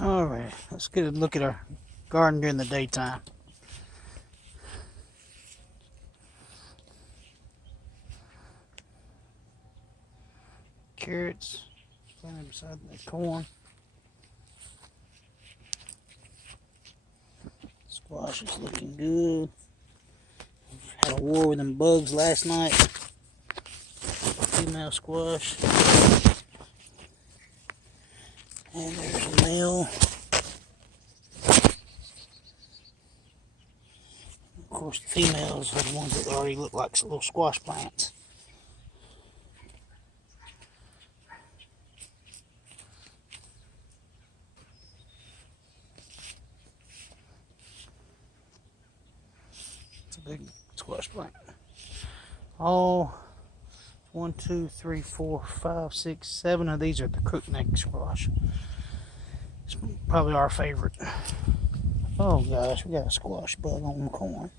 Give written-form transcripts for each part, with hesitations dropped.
Alright, let's get a look at our garden during the daytime. Carrots planted beside the corn. Squash is looking good. Had a war with them bugs last night. Female squash. And there's a male. Of course, the females are the ones that already look like little squash plants. It's a big squash plant. All 1, 2, 3, 4, 5, 6, 7 of these are the crookneck squash. It's probably our favorite. Oh gosh, we got a squash bug on the corn.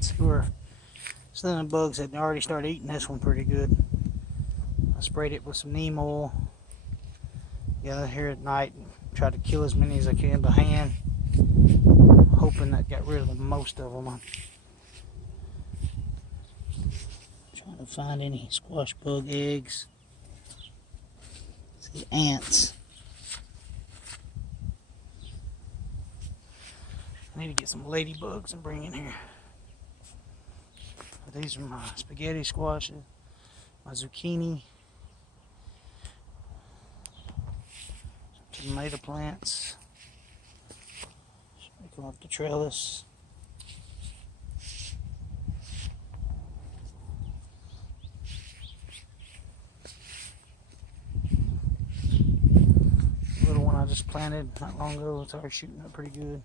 See where some of the bugs had already started eating this one pretty good. I sprayed it with some neem oil. Got here at night and tried to kill as many as I can by hand, hoping that got rid of most of them. I'm trying to find any squash bug eggs. See ants. I need to get some ladybugs and bring in here. These are my spaghetti squashes, my zucchini, some tomato plants. Make them up the trellis. The little one I just planted not long ago, it's already shooting up pretty good.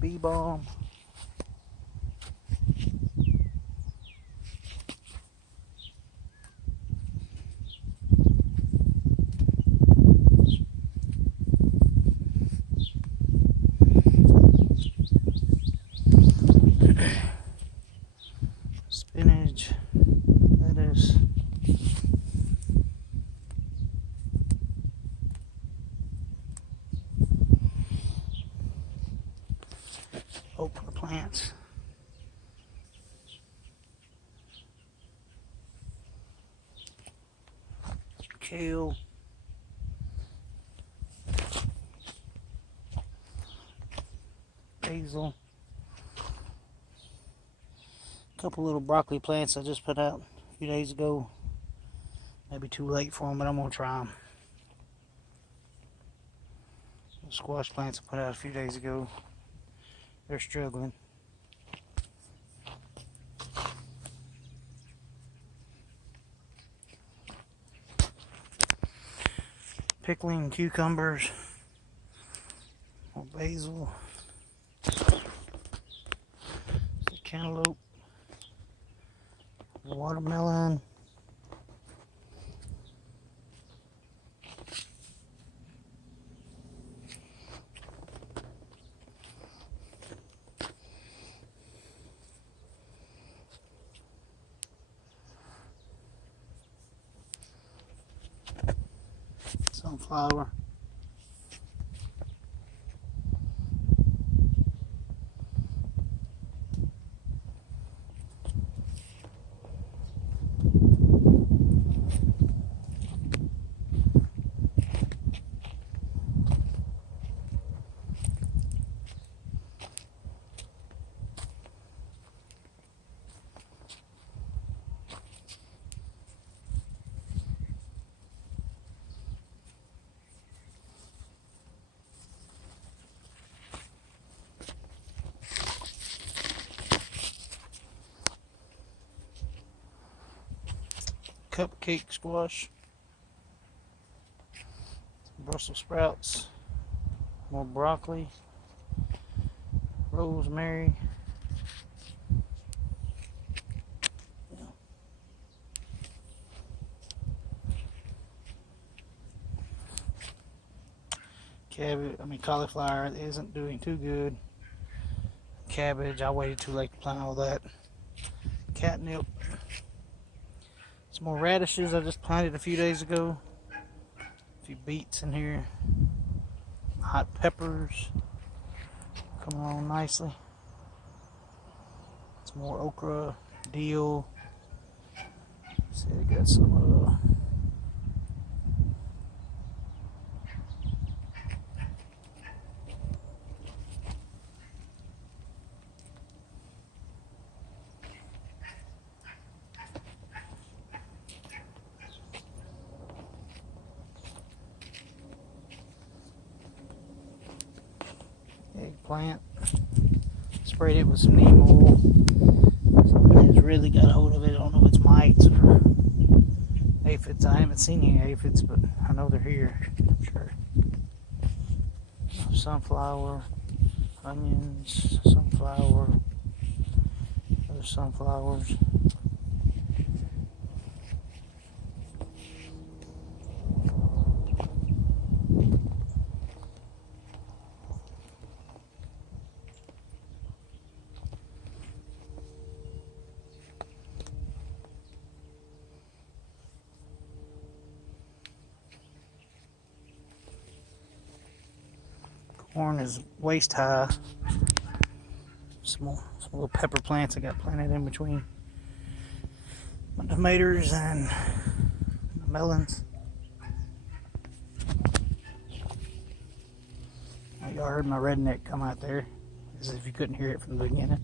Bee balm. Spinach, lettuce. Okra plants. Kale. Basil. A couple little broccoli plants I just put out a few days ago. Maybe too late for them, but I'm going to try them. The squash plants I put out a few days ago. They're struggling. Pickling cucumbers, more basil, cantaloupe, watermelon, sunflower. Cupcake squash. Brussels sprouts, more broccoli, rosemary. Cauliflower isn't doing too good. Cabbage, I waited too late to plant all that. Catnip. Some more radishes I just planted a few days ago. A few beets in here. Hot peppers coming on nicely. Some more okra, dill. See, I got some eggplant. Sprayed it with some neem oil. Something has really got a hold of it. I don't know if it's mites or aphids. I haven't seen any aphids, but I know they're here. I'm sure. Sunflower, onions, sunflower, other sunflowers. Corn is waist high. Some little pepper plants I got planted in between my tomatoes and my melons. Y'all heard my redneck come out there, as if you couldn't hear it from the beginning.